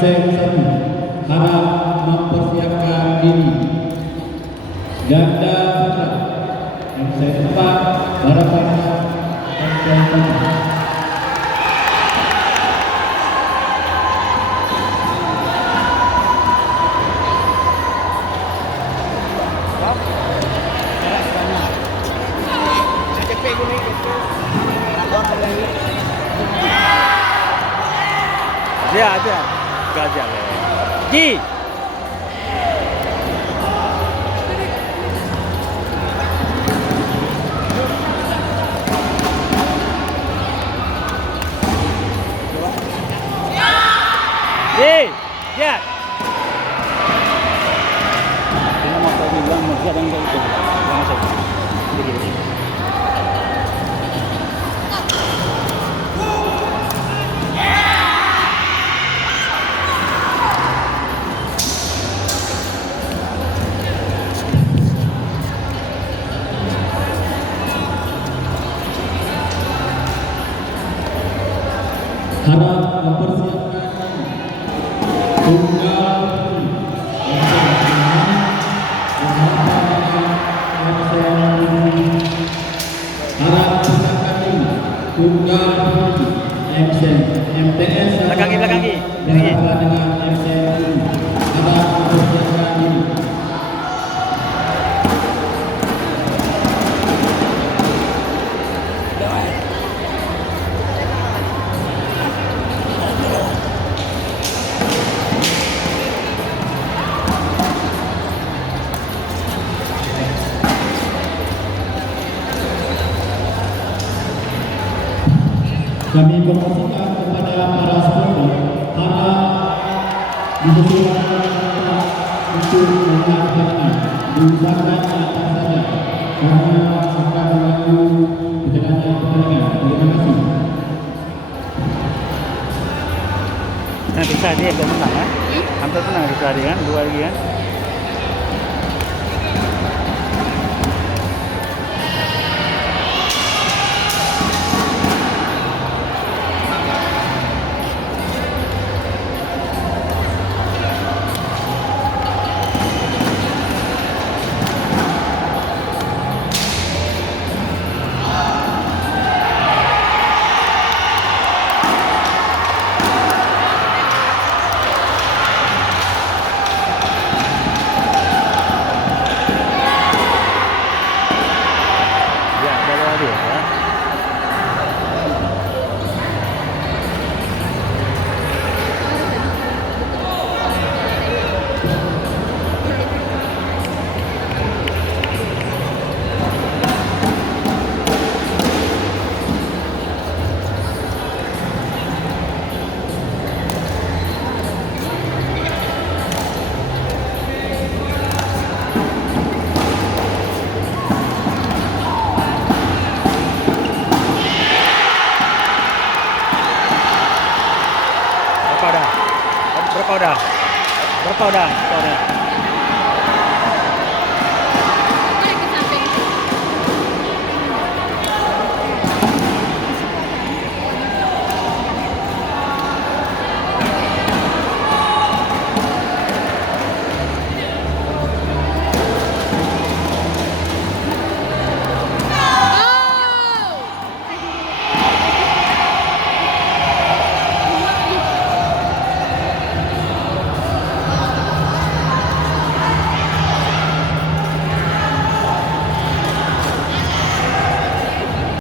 MC1 harap mempersiapkan diri. Ganda putra MC4 harapan MC4. Aja, gajah le. Ji. Ji, ya. Ini motor ni bilang motor dan itu. Jangan saya. Begini. Harap mempersiapkan tunggal MTS belakang. dengan MC harap mempersiapkan diri. Kami promosikan kepada para supporter harap disesuaikan untuk mengajarkan diusahakan atas saja karena akan mengganggu berjalannya pertandingan. Terima kasih. Nah, bisa dia kau menang kan? Hampir menang bisa dia kan? 2 lagi kan? Berapa dah?